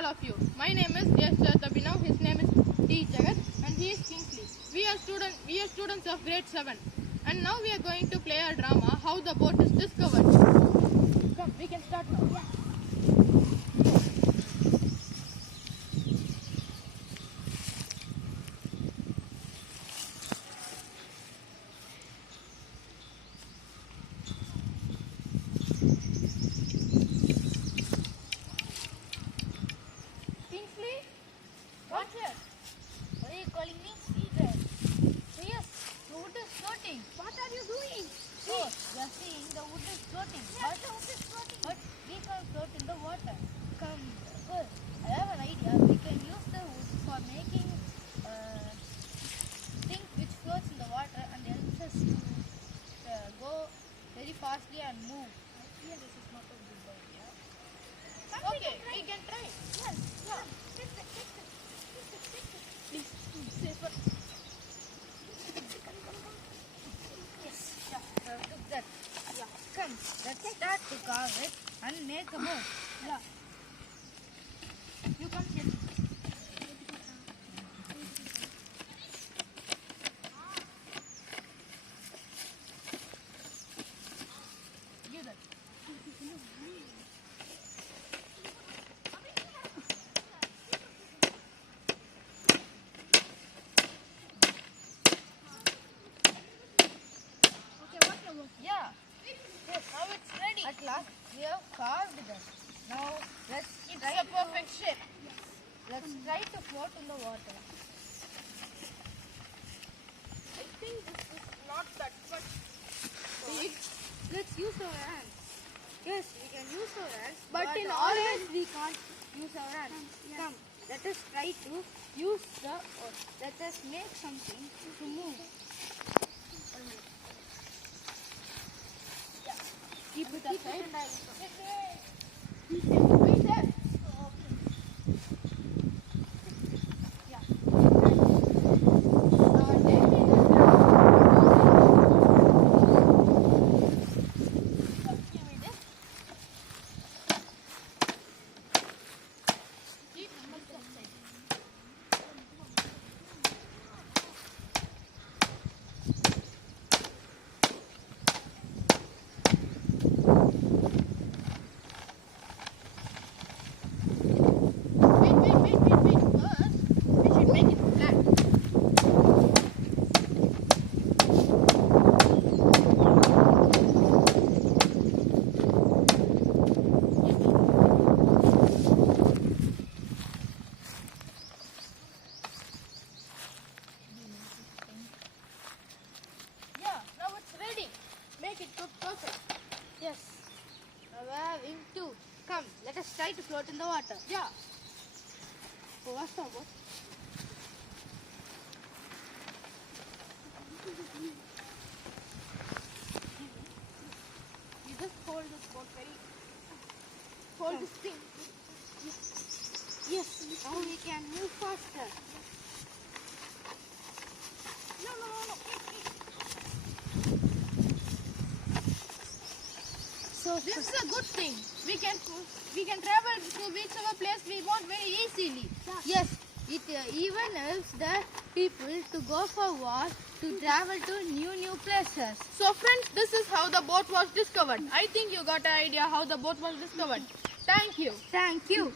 all of you. My name is Avinashi. His name is T. Jagat, and he is Kingsley. We are students of grade 7, and now we are going to play a drama, How the Boat is Discovered. Come, we can start now. Yeah. What's here? Why are you calling me secret? So yes, the wood is floating. What are you doing? Oh, you are seeing the wood is floating. Yes, the wood is floating. But we can't float in the water. Come, good. I have an idea. We can use the wood for making things which floats in the water and helps us to go very fastly and move. I fear this is not a good idea. Okay, we can try. Yes, yeah. Please, safer. Yes, yeah. Look that. Yeah. Come, let's start to carve it and make a boat. Yeah. You come here. Give that. Yeah. Yes, now it's ready. At last, we have carved them. Now, It's a perfect shape. let's try to float in the water. I think this is not that much big. Let's use our hands. Yes, we can use our hands. But in always we can't use our hands. Come, let us try to use let us make something to move. Keep it Keep aside. it and I will come. Right there. Yeah. Give me this. Keep it aside. Wait. First, we should make it flat. Yeah, now it's ready. Make it look perfect. Yes. Now we have in two. Come, let us try to float in the water. Yeah. So what's the boat? You just hold this boat very. Hold this thing. Yes. Now we can move faster. No. So This is a good thing. We can travel to whichever place we want very easily. yes, it even helps the people to go for walk, to travel to new places. So friends, this is how the boat was discovered. I think you got an idea how the boat was discovered. Thank you. Thank you.